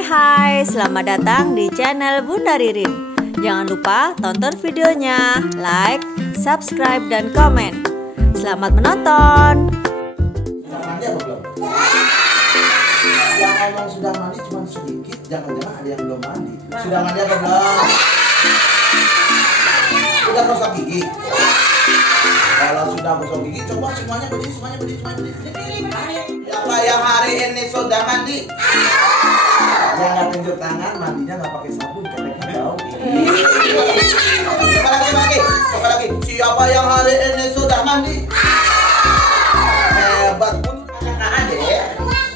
Hai, selamat datang di channel Bunda Ririn. Jangan lupa tonton videonya, like, subscribe, dan komen. Selamat menonton. Sudah mandi apa belum? Yang ngomong sudah mandi cuma sedikit, jangan-jangan ada yang belum mandi. Sudah mandi apa belum? Sudah gosok gigi? Kalau sudah gosok gigi, coba semuanya berdiri. Siapa yang hari ini sudah mandi? Yang nggak tunjuk tangan, mandinya nggak pakai sabun, keteknya bau. Coba lagi. Siapa yang hari ini sudah mandi? Hebat pun Ade.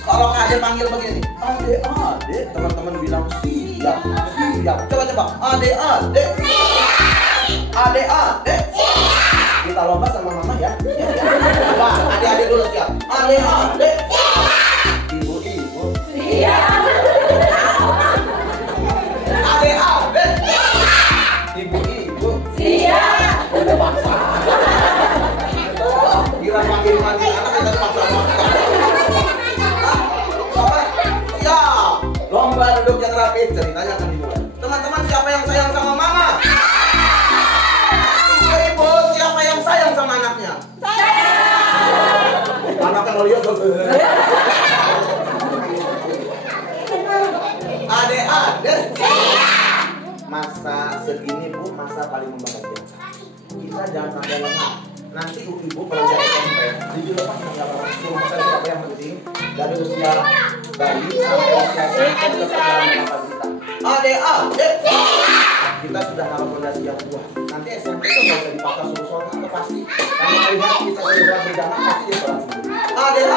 Kalau Ade panggil begini, Ade, teman-teman bilang siap. Coba, Ade. Kita lomba sama mama ya. Coba, adik-adik dulu siap. Ade. Ibu-ibu. Siap. Ade. Ibu-ibu. Siap. Udah paksa. Gila manggil anak kita paksa. Ya, lomba duduk yang rapi, ceritanya akan dimulai. Teman-teman, siapa yang sayang sama mama? Ibu, siapa yang sayang sama anaknya? Anaknya ngeliat tuh. Adik. Masa segini Bu, masa paling membahagiakan. Kita jangan sampai lengah. Nanti ibu kalau jadi SMP, di lepas nggak pernah suruh makan siapa yang penting dari usia bayi sampai usia SMP ke sekolah kita. Adik. Kita sudah taruh fondasi yang kuat. Nanti SMP itu nggak usah dipaksa suruh sholat, atau pasti. Kalau melihat kita sudah berjamaah pasti dia sholat sendiri. Adik.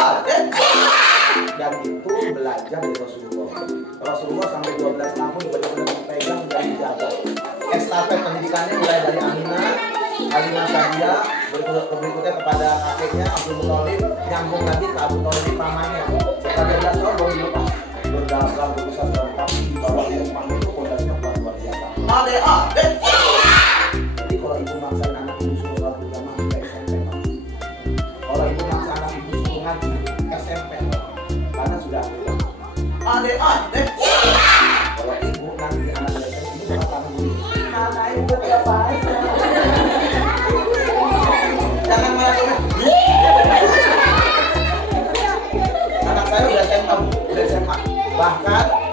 Dan itu belajar dari Rasulullah. Rasulullah sampai 12 tahun benar-benar dipegang dan dijaga. Estafet pendidikannya mulai dari Aminah Sadia, berikutnya kepada kakeknya Abdul Muthalib, nyambung lagi ke Abu Thalib pamannya. Setelah 12 tahun baru dilepas berdagang berusaha dalam kaki di bawah rumah itu fondasinya luar biasa. Adik. Jadi kalau ibu maksain anak ibu suruh sholat berjamaah ke SMP, kalau ibu maksa anak ibu suruh ngaji SMP, karena sudah adik. Kalau ibu nanti anak SMP ini bakal tangan begini. Mama ibu ngapain? Jangan malah anak saya udah SMA.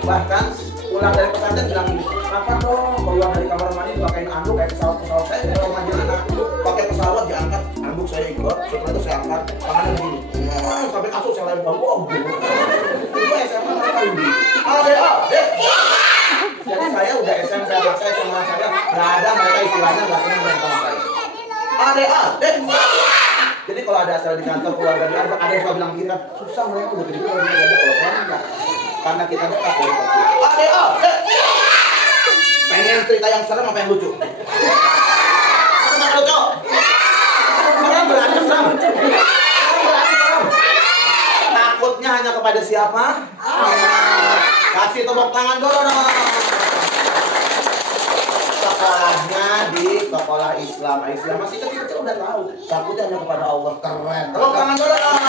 Bahkan pulang dari pesantren bilang gini, kapan dong keluar dari kamar mandi pakai anduk kayak pesawat saya kalau manggil anak pakai pesawat diangkat anduk saya ikut, setelah itu saya angkat tangannya begini sampai kasur saya lempar. Itu SMA mereka ini. Adik. Jadi saya udah SMP saya sama saya nggak ada mereka istilahnya nggak pernah berantem sama saya. Adik. Jadi kalau ada acara di kantor keluarga di kantor ada yang suka bilang kita susah mereka udah gede kalau kita aja kalau saya enggak karena kita dekat dari kecil. Adik. Pengen cerita yang serem apa yang lucu? Apa lucu? Serem. Takutnya hanya kepada siapa? Kasih tepuk tangan dulu dong. Sekolahnya di sekolah Islam masih kecil udah tahu takutnya hanya kepada Allah. Keren. Tepuk tangan dulu dong.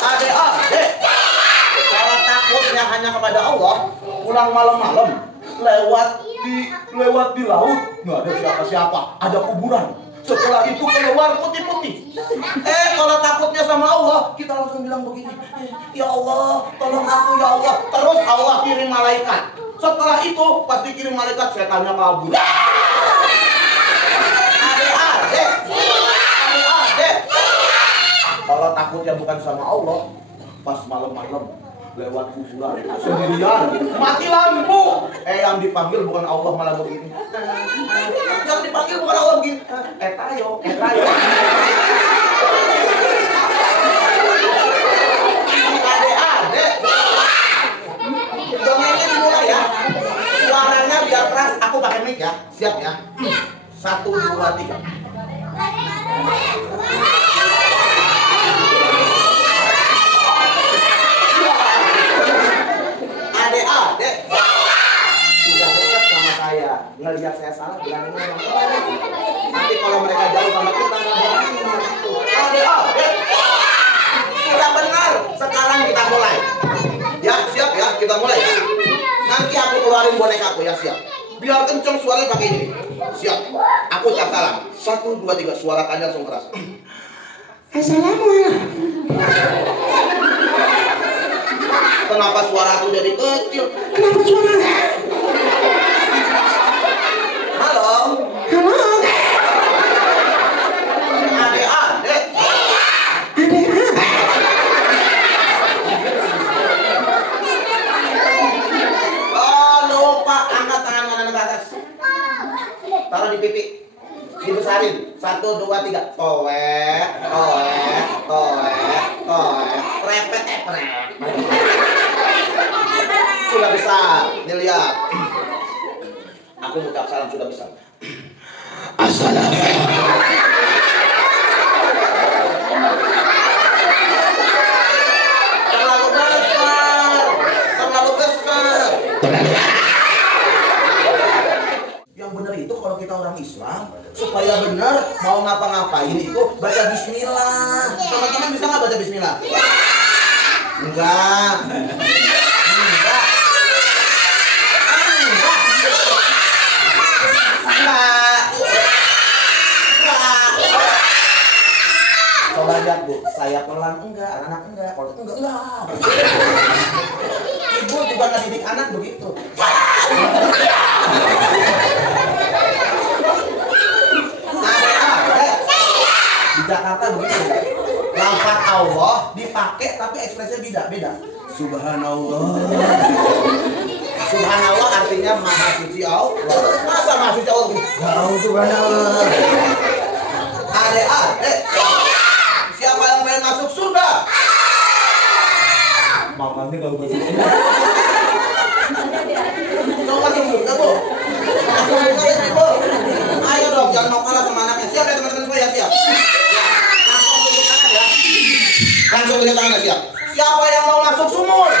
Adik. Kalau takutnya hanya kepada Allah, pulang malam-malam lewat di laut nggak ada siapa-siapa, ada kuburan. Setelah itu keluar putih-putih. Kalau takutnya sama Allah, kita langsung bilang begini, ya Allah, tolong aku ya Allah. Terus Allah kirim malaikat. Setelah itu pasti kirim malaikat, setannya kabur. Adik. Kalau takutnya bukan sama Allah, pas malam-malam lewat kuburan sendirian, mati lampu. Yang dipanggil bukan Allah malah begini. Yang dipanggil bukan Allah begini. Tayo. Adik. Dongengnya dimulai ya. Suaranya biar keras. Aku pakai mic ya. Siap ya. 1, 2, 3. Adik. Sudah dekat sama saya. Ngelihat saya salah bilang ini memang salah. Nanti kalau mereka jauh sama kita nggak berani. Adik. Sudah benar. Sekarang kita mulai. Ya, siap ya. Kita mulai ya. ngapalin bonekaku ya, siap. Biar kenceng suaranya pakai ini. Siap. Aku ucap salam. 1, 2, 3. Suara kalian langsung keras. Assalamualaikum. Kenapa suara aku jadi kecil? Kenapa suara? Halo. Halo. Adik-adik. Adik. Oh, lupa. Angkat tangan kanan ke atas. Taruh di pipi. Dibesarin. 1, 2, 3. Toek, toek, toek, toek. Repet, sudah besar. Ini lihat. Aku ucap salam sudah besar. Assalamualaikum. Terlalu besar. Terlalu besar. Yang benar itu kalau kita orang Islam, supaya benar mau ngapa-ngapain itu baca bismillah. Teman-teman bisa nggak baca bismillah? Enggak. Enggak. Enggak. Coba lihat Bu, saya pelan enggak, anak enggak, kalau enggak. Ibu juga nggak didik anak begitu. Di Jakarta begitu. Lafaz Allah dipakai tapi ekspresinya beda. Subhanallah. Subhanallah artinya maha suci Allah. Masa maha suci Allah? Jauh subhanallah. Adek, siapa yang pengen masuk surga? Mamanya kalau masuk surga. Coba surga Bu. Bu. Ayo dong, jangan mau kalah sama anaknya. Siap ya teman-teman semua ya, siap. Langsung lihat tangan siap. Siapa yang mau masuk sumur?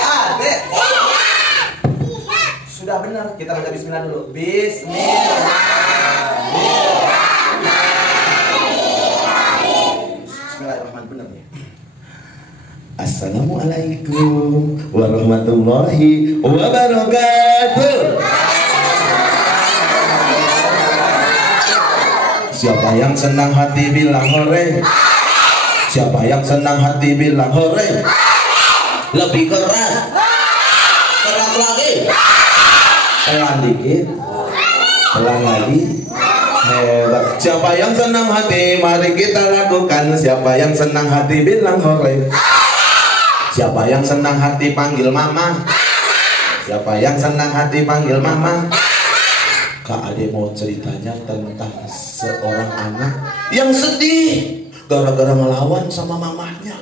Adek. Sudah benar, kita baca bismillah dulu. Bismillah. Bismillahirrahmanirrahim, benar ya. Assalamualaikum warahmatullahi wabarakatuh. Siapa yang senang hati bilang hore. Siapa yang senang hati bilang hore. Lebih keras. Keras lagi. Pelan dikit. Pelan lagi. Hebat. Siapa yang senang hati, mari kita lakukan. Siapa yang senang hati bilang hore. Siapa yang senang hati panggil mama. Siapa yang senang hati panggil mama. Kak Ade mau ceritanya tentang seorang anak yang sedih gara-gara ngelawan sama mamanya.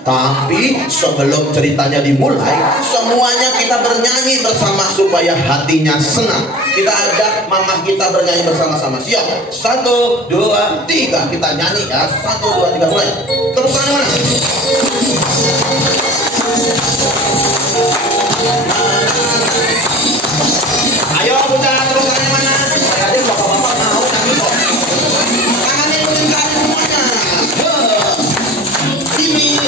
Tapi sebelum ceritanya dimulai, semuanya kita bernyanyi bersama supaya hatinya senang. Kita ajak mama kita bernyanyi bersama-sama. Siap? 1, 2, 3. Kita nyanyi ya. 1, 2, 3 mulai. Terus mana? Ayo putar terus mana? Ayo bapak-bapak mau tapi kok. Tangannya ikutin semuanya. Sini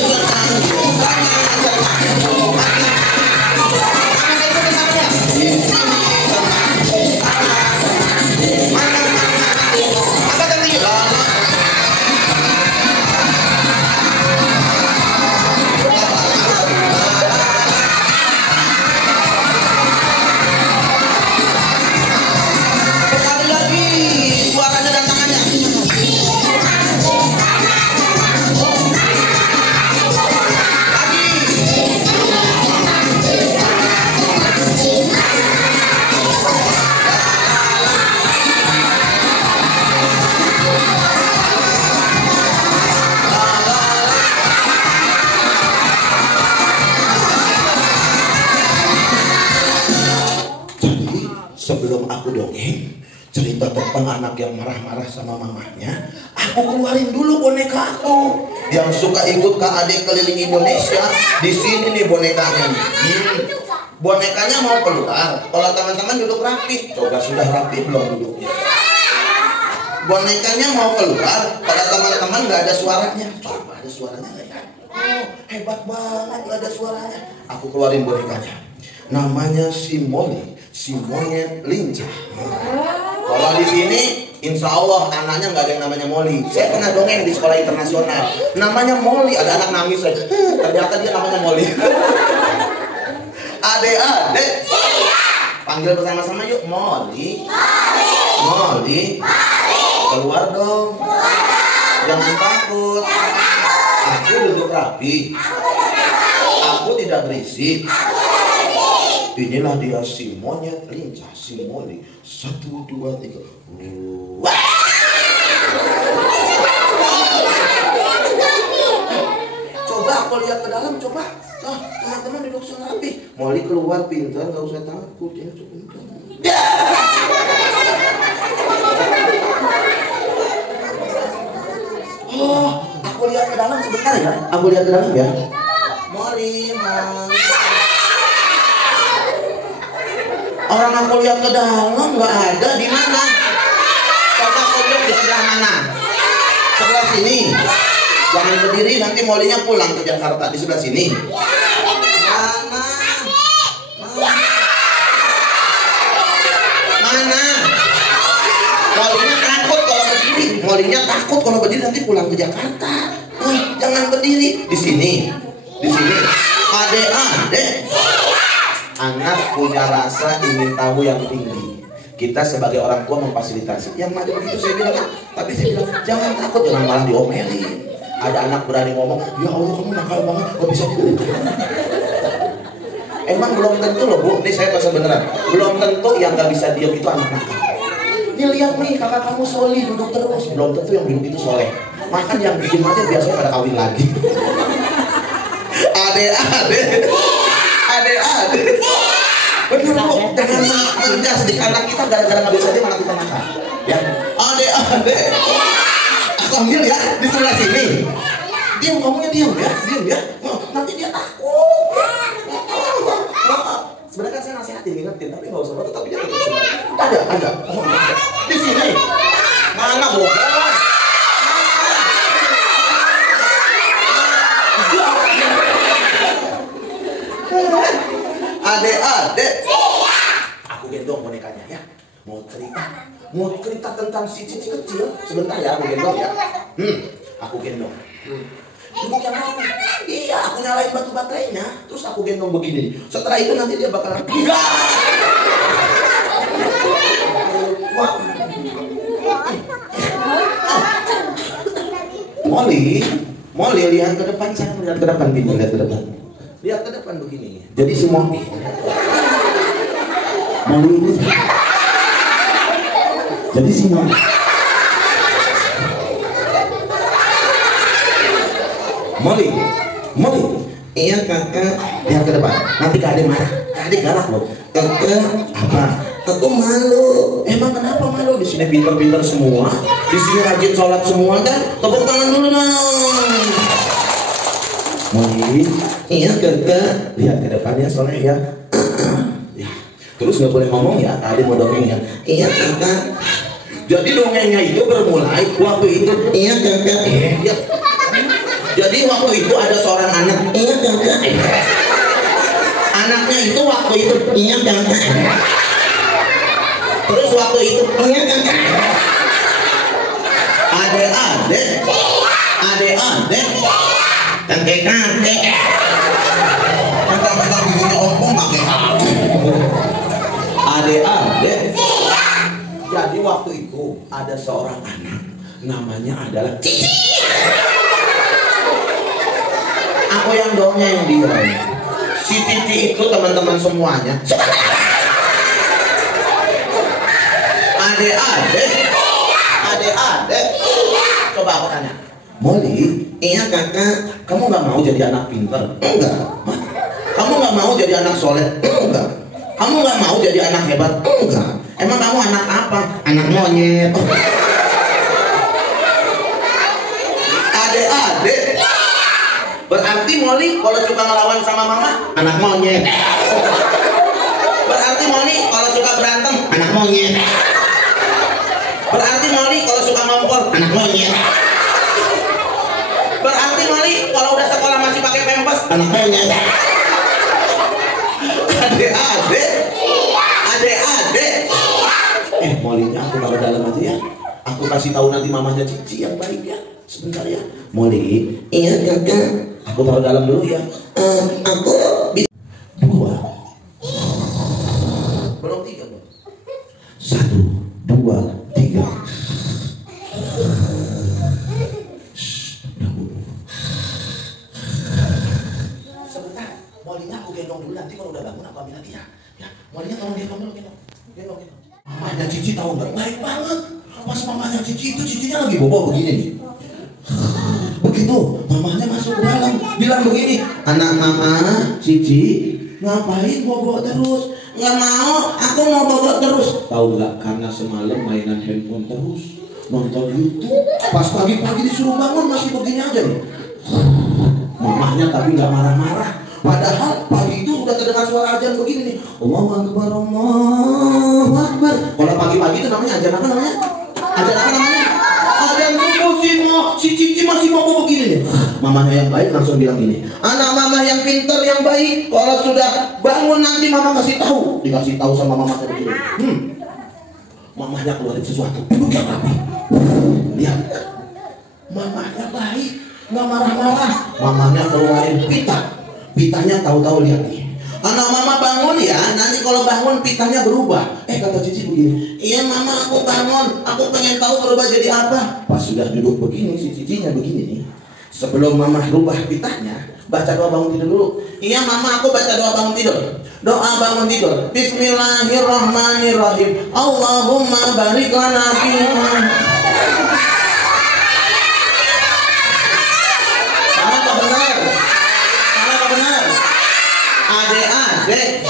sebelum aku dongeng cerita tentang anak yang marah-marah sama mamanya, aku keluarin dulu boneka aku yang suka ikut Kak Ade keliling Indonesia. Di sini nih bonekanya nih. Bonekanya mau keluar. Kalau teman-teman duduk rapi, coba sudah rapi belum duduknya? bonekanya mau keluar, pada teman-teman nggak ada suaranya. Coba ada suaranya nggak ya? Oh, hebat banget nggak ada suaranya. Aku keluarin bonekanya. Namanya si Molly, si monyet lincah. Kalau di sini, insya Allah anaknya nggak ada yang namanya Molly. Saya pernah dongeng di sekolah internasional. Namanya Molly, ada anak nangis. Ternyata dia namanya Molly. Adek-adek, panggil bersama-sama yuk. Molly, Molly, keluar dong. Jangan takut. Aku duduk rapi. Aku tidak berisik. Inilah dia si monyet lincah, si Molly. 1, 2, 3. Wah! Coba aku lihat ke dalam, coba. Ah, teman-teman duduk sana rapi. Molly keluar pintar, nggak usah takut ya. Oh, aku lihat ke dalam sebentar ya. Aku lihat ke dalam ya. Molly, Molly. Orang aku lihat ke dalam nggak ada, di mana? Coba kau lihat di sebelah mana? Sebelah sini. Jangan berdiri, nanti Molly-nya pulang ke Jakarta. Di sebelah sini. Mana? Mana? Molly-nya takut kalau berdiri. Molly-nya takut kalau berdiri nanti pulang ke Jakarta. Jangan berdiri. Di sini. Di sini. Adek-adek. Anak punya rasa ingin tahu yang tinggi. Kita sebagai orang tua memfasilitasi. Yang macam begitu saya bilang, tapi saya bilang jangan takut, jangan malah diomelin. Ada anak berani ngomong, ya Allah kamu nakal banget, kok bisa gitu. Emang belum tentu loh Bu, ini saya pasal beneran. Belum tentu yang gak bisa diam itu anak nakal. Ini lihat nih kakak kamu solih duduk terus, belum tentu yang duduk itu soleh. Makan yang bikin aja biasanya pada kawin lagi. Adek-adek. Adek-adek, bener Bu, jangan menjudge anak kita gara-gara nggak bisa dia malah kita makan. Ya, adek-adek, aku ambil ya di sebelah sini. Diam, kamunya diam ya, diam ya. Nanti dia takut. Sebenarnya kan saya nasihatin, ingetin, tapi nggak usah banget. Tapi dia ada. Di sini. Mana Bu? Adek-adek, aku gendong bonekanya ya. Mau cerita tentang si Cici kecil. Sebentar ya, aku gendong ya. Aku gendong. Ini yang mana? Iya, aku nyalain batu baterainya. Terus aku gendong begini. Setelah itu nanti dia bakalan Molly lihat ke depan, saya melihat ke depan, lihat ke depan. Lihat ke depan begini. Jadi semua Molly ini. Jadi semua. Molly. Iya kakak. Lihat ke depan. Nanti kak Ade marah. Kak Ade galak loh. Kakak apa? Aku malu. Emang kenapa malu? Di sini pintar-pintar semua. Di sini rajin sholat semua kan? Tepuk tangan dulu dong. Molly, iya kakak, lihat ke depannya soalnya ya. Ya. Terus nggak boleh ngomong ya, tadi mau dongeng ya. Iya kakak. Jadi dongengnya itu bermulai waktu itu. Iya kakak. Ya. Jadi waktu itu ada seorang anak. Iya kakak. Anaknya itu waktu itu. Iya kakak. Terus waktu itu. Iya kakak. Adek-adek. Kakek-kakek. Kakek-kakek begini opung kakek-kakek. Adek-adek. Jadi waktu itu ada seorang anak, namanya adalah Cici. Aku yang dongeng dia. Si Cici itu teman-teman semuanya. Adek-adek. Coba aku tanya. Molly, iya kakak, kamu nggak mau jadi anak pintar? Enggak. Kamu nggak mau jadi anak soleh? Enggak. Kamu nggak mau jadi anak hebat? Enggak. Emang kamu anak apa? Anak monyet. Adek-adek. Berarti Molly kalau suka ngelawan sama mama, anak monyet. Berarti Molly kalau suka berantem, anak monyet. Berarti Molly kalau suka jongkol, anak monyet. Berarti Mali kalau udah sekolah masih pakai pempes, anak monyet. Adik-adik, adik-adik. Molinya aku taruh dalam aja ya. Aku kasih tahu nanti mamanya Cici yang baik ya. Sebentar ya. Moli, iya kakak. Aku taruh dalam dulu ya. Aku dua. Belum tiga belum. 1, 2, 3. Sebentar. Molinya aku gendong dulu, nanti kalau udah bangun aku ambil lagi ya. Ya, Molinya tolong gendong dulu, gendong. Mamanya Cici tahu nggak? Baik banget. Pas mamanya Cici itu, Cicinya lagi bobo begini nih. Begitu mamanya masuk ke dalam, bilang begini, anak mama Cici ngapain bobo terus? Nggak mau, aku mau bobo terus. Tahu nggak? Karena semalam mainan handphone terus, nonton YouTube. Pas pagi-pagi disuruh bangun masih begini aja nih. Mamahnya tapi nggak marah-marah. Padahal pagi itu udah terdengar suara ajan begini nih. Allahu Akbar, Allahu Akbar. Kalau pagi-pagi itu namanya ajan apa namanya? Ajan apa namanya? Ajan subuh si Cici masih mau begini nih. Mamanya yang baik langsung bilang gini, anak mama yang pintar yang baik, kalau sudah bangun nanti mama kasih tahu. Dikasih tahu sama mamanya begini. Mamanya keluarin sesuatu. Duduk yang rapi. Lihat. Mamanya baik, nggak marah-marah. Mamanya keluarin pita. Pitanya tahu-tahu lihat nih. Anak mama bangun ya, nanti kalau bangun pitanya berubah. Kata Cici begini, iya mama aku bangun, aku pengen tahu berubah jadi apa. Pas sudah duduk begini, si Cicinya begini nih. Sebelum mama rubah pitanya, baca doa bangun tidur dulu. Iya mama aku baca doa bangun tidur. Doa bangun tidur. Bismillahirrahmanirrahim. Allahumma barik lana fima. Apa benar? Benar, adik-adik,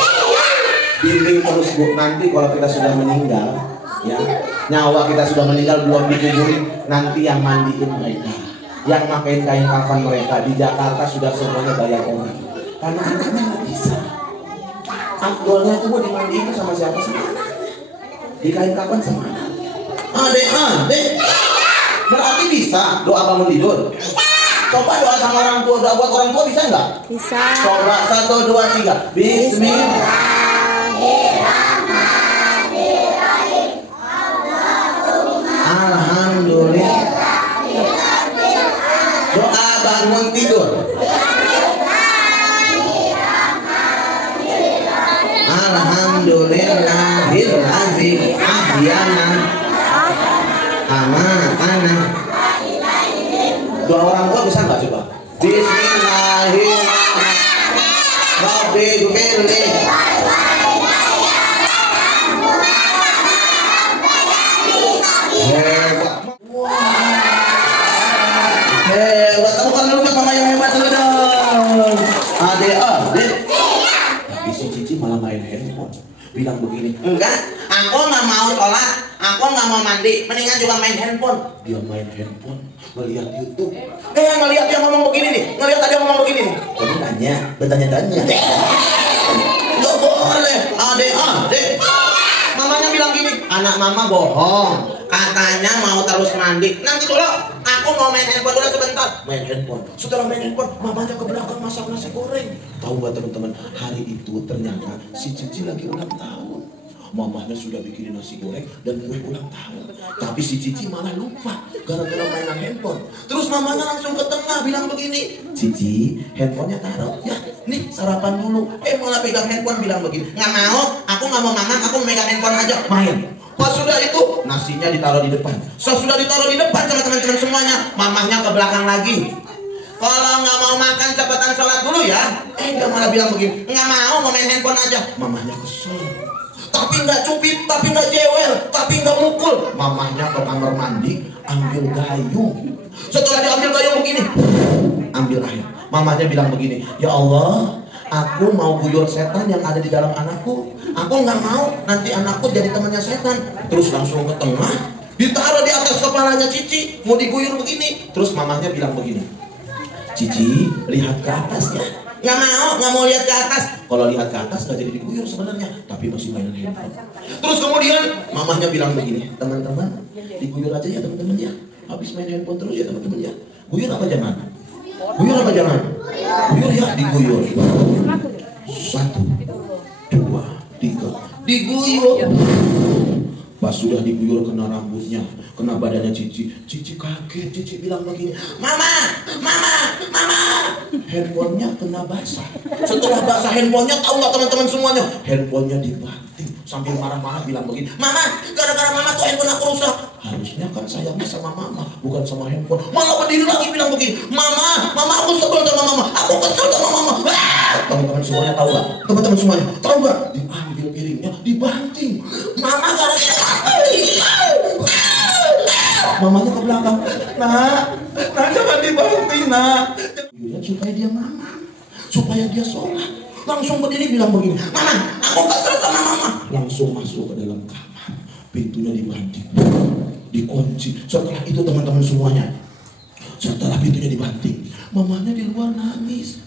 bimbing terus bu. Nanti kalau kita sudah meninggal, ya nyawa kita sudah meninggal belum dikuburin, nanti yang mandiin mereka, yang makain kain kafan mereka di Jakarta sudah semuanya bayar orang. Karena anaknya nggak bisa. Afdolnya itu mau dimandiin sama siapa sih? Di kain kafan sama anak. Adik-adik, berarti bisa doa bangun tidur. Coba doa sama orang tua, doa buat orang tua bisa nggak? Bisa. Coba 1, 2, 3. Bismillahirrahmanirrahim. Alhamdulillah. Doa bangun tidur. Alhamdulillahirrahmanirrahim. Ahyana amatana. Doa orang tua bisa nggak coba? Bismillahirrahmanirrahim. Rabbi gfirli. Hebat. Hebat. Kamu kan dulu mama yang hebat dulu dong. Adik. Tapi si Cici malah main handphone. Bilang begini, enggak, aku nggak mau sholat, aku nggak mau mandi, mendingan juga main handphone. Dia main handphone, ngeliat YouTube. Ngeliat dia ngomong begini nih, ngeliat tadi ngomong begini nih. Kamu nanya, bertanya-tanya. Nggak boleh, adik. Mamanya bilang gini, anak mama bohong, katanya mau terus mandi. Nanti dulu, aku mau main handphone dulu sebentar. Main handphone, setelah main handphone, mamanya ke belakang masak nasi goreng. Tahu nggak teman-teman, hari itu ternyata si Cici lagi ulang tahun. Mamanya sudah bikin nasi goreng dan kue ulang tahun. Tapi si Cici malah lupa gara-gara mainan handphone. Terus mamanya langsung ke tengah bilang begini, Cici, handphonenya taruh. Ya, nih sarapan dulu. Malah pegang handphone bilang begini, nggak mau, aku nggak mau makan, aku megang handphone aja, main. Pas sudah itu, nasinya ditaruh di depan. Sudah ditaruh di depan sama teman-teman semuanya. Mamanya ke belakang lagi. Kalau nggak mau makan cepetan sholat dulu ya. Dia malah bilang begini, nggak mau main handphone aja. Mamanya kesel. Tapi nggak cubit, tapi nggak jewel, tapi nggak mukul. Mamanya ke kamar mandi, ambil gayung. Setelah diambil gayung begini, ambil air. Mamanya bilang begini, ya Allah, aku mau guyur setan yang ada di dalam anakku. Aku nggak mau nanti anakku jadi temannya setan. Terus langsung ke tengah, ditaruh di atas kepalanya Cici, mau diguyur begini. Terus mamanya bilang begini, Cici, lihat ke atas ya. Nggak mau lihat ke atas. Kalau lihat ke atas nggak jadi diguyur sebenarnya, tapi masih mainan handphone. Terus kemudian mamanya bilang begini, teman-teman, diguyur aja ya teman-teman ya. Habis main handphone terus ya teman-teman ya. Guyur apa jangan? Guyur apa jangan? Guyur ya, diguyur. 1, 2, 3, diguyur. Pas sudah diguyur kena rambutnya, kena badannya Cici. Cici kaget, Cici bilang begini, Mama, Mama, Mama. Handphonenya kena basah. Setelah basah handphonenya, tahu nggak teman-teman semuanya? Handphonenya dibanting. Sambil marah-marah bilang begini, Mama, gara-gara Mama tuh handphone aku rusak. Harusnya kan sayangnya sama Mama, bukan sama handphone. Malah berdiri lagi bilang begini, Mama, Mama aku sebel sama Mama, aku kesel sama Mama. Teman-teman semuanya tahu nggak? Teman-teman semuanya tahu nggak? Diambil piringnya, dibanting. Mama gara-gara mamanya ke belakang, nak jangan dibanting nak. Supaya dia mama, supaya dia sholat. Langsung berdiri bilang begini, Mama, aku kesel sama Mama. Langsung masuk ke dalam kamar, pintunya dibanting, dikunci. Setelah itu teman-teman semuanya, setelah pintunya dibanting, mamanya di luar nangis.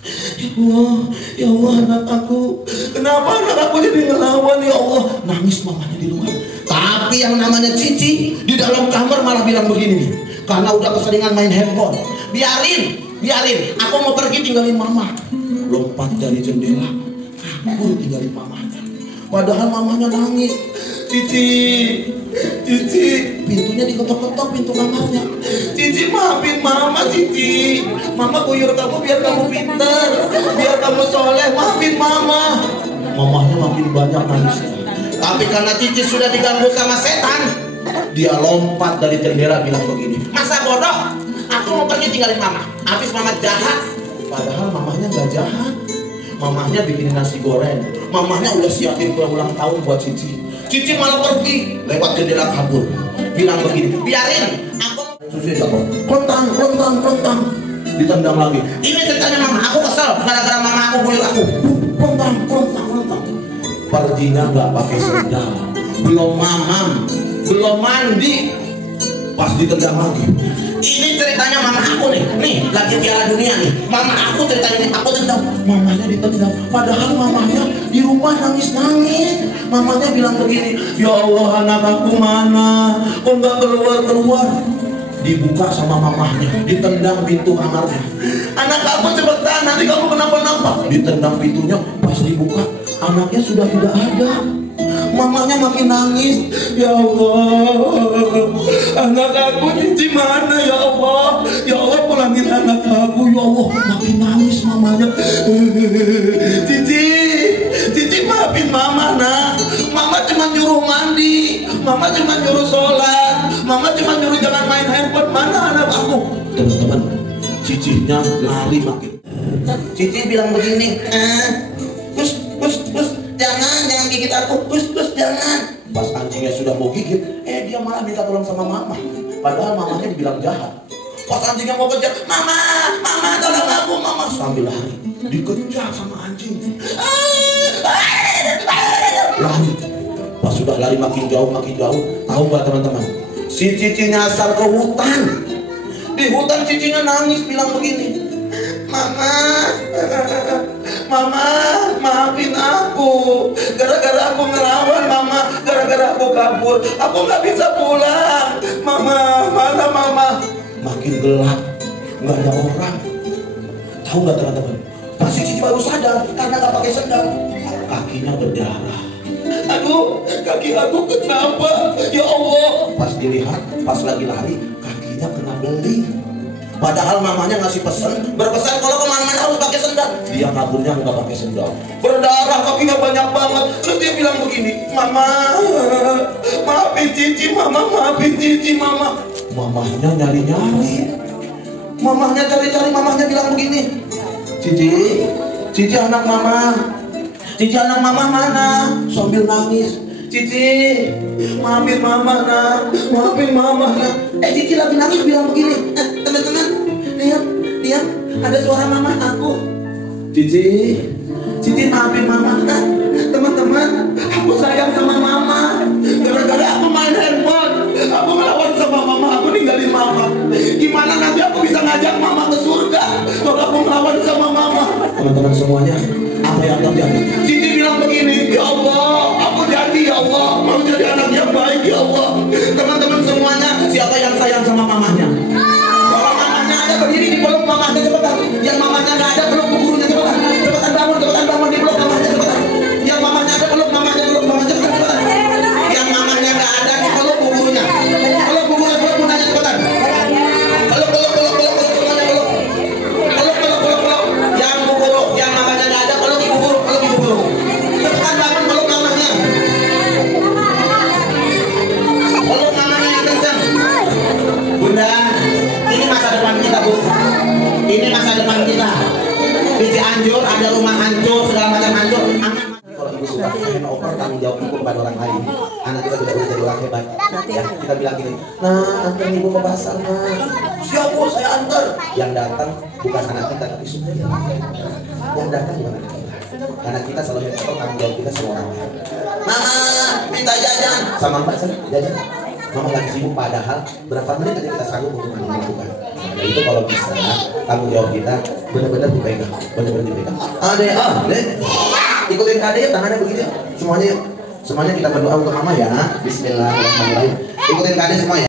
Ya Allah anak aku, kenapa anak aku jadi ngelawan ya Allah? Nangis mamanya di luar. Tapi yang namanya Cici di dalam kamar malah bilang begini nih, karena udah keseringan main handphone. Biarin, aku mau pergi tinggalin Mama. Lompat dari jendela, aku tinggalin mamanya. Padahal mamanya nangis. Cici, pintunya diketok-ketok, pintu kamarnya. Cici, maafin Mama, Cici. Mama guyur kamu biar kamu pintar, biar kamu soleh. Maafin Mama. Mamanya makin banyak nangisnya. Tapi karena Cici sudah diganggu sama setan, dia lompat dari jendela bilang begini, masa bodoh, aku mau pergi tinggalin Mama. Habis Mama jahat, padahal mamanya nggak jahat. Mamanya bikin nasi goreng, mamanya udah siapin kue ulang tahun buat Cici. Cici malah pergi lewat jendela kabur, bilang begini, biarin aku susu jatuh, kontang, ditendang lagi. Ini ceritanya Mama, aku kesel gara-gara Mama aku guyur aku, kontang. Perginya nggak pakai sendal, belum mamam, belum mandi, pas ditendang lagi. Ini ceritanya Mama aku nih lagi Piala Dunia nih. Mama aku ceritanya nih, aku tendang, mamanya ditendang. Padahal mamanya di rumah nangis. Mamanya bilang begini, ya Allah anak aku mana, kok nggak keluar? Dibuka sama mamanya, ditendang pintu kamarnya. Anak aku cepetan, nanti kamu kenapa-napa. Ditendang pintunya, pas dibuka, anaknya sudah tidak ada. Mamanya makin nangis. Ya Allah, anak aku Cici mana ya Allah? Ya Allah pulangin anak aku ya Allah. Makin nangis mamanya. Cici maafin Mama nak. Mama cuma nyuruh mandi, Mama cuma nyuruh sholat, Mama cuma nyuruh jangan main handphone. Mana anak aku? Teman-teman, Cicinya lari makin. Cici bilang begini, Pus, jangan gigit aku, pus, jangan. Pas anjingnya sudah mau gigit, dia malah minta tolong sama Mama. Padahal mamanya dibilang jahat. Pas anjingnya mau kejar, Mama, tolong aku, Mama. Sambil lari, dikejar sama anjing. Lari. Pas sudah lari makin jauh, tahu nggak teman-teman? Si Cici nyasar ke hutan. Di hutan Cicinya nangis bilang begini, Mama, maafin aku. Gara-gara aku ngelawan Mama, gara-gara aku kabur, aku nggak bisa pulang. Mama, mana Mama? Makin gelap, nggak ada orang. Tahu nggak teman-teman? Pas Cici baru sadar karena nggak pakai sendal, kakinya berdarah. Aduh, kaki aku kenapa? Ya Allah. Pas dilihat, pas lagi lari, kakinya kena beling. Padahal mamanya ngasih berpesan kalau kemana-mana harus pakai sendal. Dia kaburnya nggak pakai sendal, berdarah, kakinya banyak banget. Terus dia bilang begini, Mama, maafin Cici, Mama. Mamanya nyari-nyari, mamanya cari-cari, mamanya bilang begini, Cici anak Mama mana? Sambil nangis, Cici, maafin Mama nak. Cici lagi nangis bilang begini, teman-teman, lihat, ada suara Mama aku. Cici maafin Mama nak. Teman-teman, aku sayang sama Mama. Gara-gara aku main handphone, aku melawan sama Mama, aku ninggalin Mama. Gimana nanti aku bisa ngajak Mama ke surga kalau aku melawan sama Mama? Teman-teman semuanya, apa yang terjadi? Cici bilang begini, ya Allah, aku janji ya Allah, mau jadi anak yang baik ya Allah. Teman-teman semuanya, siapa yang sayang sama mamanya? kepada orang lain, anak kita tidak boleh jadi orang hebat. Ya, kita bilang gini, nah antar ibu ke pasar, nah. Siap bu, saya antar. Yang datang bukan anak kita, tapi sudah yang datang bukan anak kita. Karena kita selalu tahu tanggung jawab kita semua orang. Mama minta jajan, sama mbak saya jajan. Mama lagi sibuk, padahal berapa menit aja kita sanggup untuk melakukan. Nah itu kalau bisa tanggung jawab kita benar-benar dipegang, benar-benar dipegang. Adek, ikutin adek, tangannya begitu, semuanya kita berdoa untuk mama ya. Bismillahirrahmanirrahim. Ikutin adek semua ya.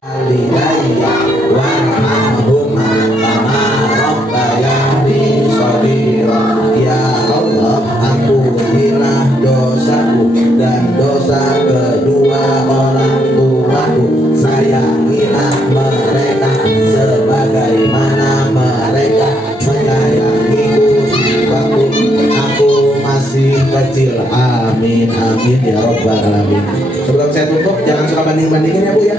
Ya Allah, ampunilah dosaku dan dosa kedua orang tuaku. Sayangilah mereka sebagaimana mereka menyayangiku waktu aku masih kecil. Amin amin ya robbal alamin. Sebelum saya tutup, jangan suka banding-bandingin ya bu ya.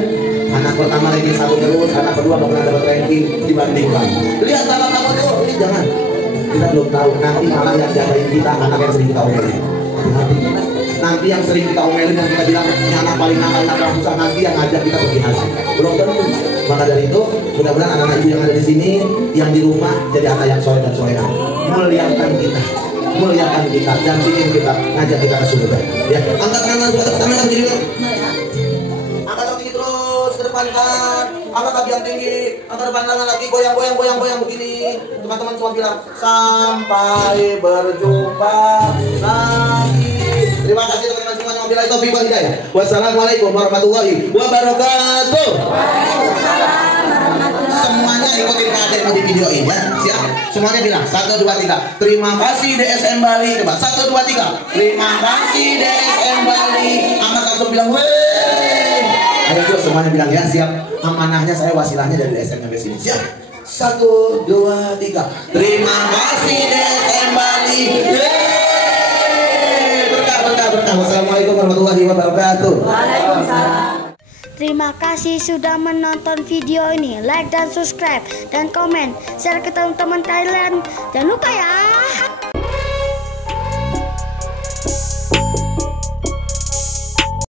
Anak pertama ranking 1 terus, anak kedua bakalan dapat ranking, dibandingkan. Lihat sama kamu tuh, ini jangan. Kita belum tahu, nanti malah yang jagain kita anak yang sering kita omelin. Nanti yang sering kita omelin, yang kita bilang ini anak paling nakal susah, nanti yang ngajak kita pergi haji. Belum tentu. Maka dari itu, mudah-mudahan anak-anak ibu yang ada di sini, yang di rumah jadi anak yang soleh dan soleha. Muliakan kita, dampingin kita, ngajak kita ke surga. Ya, angkat tangan kiri. Angkat kaki terus ke depan kan. Angkat kaki yang tinggi, angkat depan tangan lagi, goyang begini. Teman-teman semua bilang sampai berjumpa lagi. Terima kasih teman-teman semuanya. Wabillahi taufiq wal hidayah. Wassalamualaikum warahmatullahi wabarakatuh. Semuanya ikutin adek di video ini ya. Siap? Semuanya bilang 1 2 3. Terima kasih DSM Bali. Coba 1 2 3. Terima kasih DSM Bali. Angkat langsung bilang weh. Ayo juga semuanya bilang ya. Siap? Amanahnya saya wasilahnya dari DSM sampai sini. Siap? 1 2 3. Terima kasih DSM Bali. Berkah. Wassalamualaikum warahmatullahi wabarakatuh. Waalaikumsalam. Terima kasih sudah menonton video ini. Like dan subscribe dan komen. Share ke teman-teman kalian. Jangan lupa ya.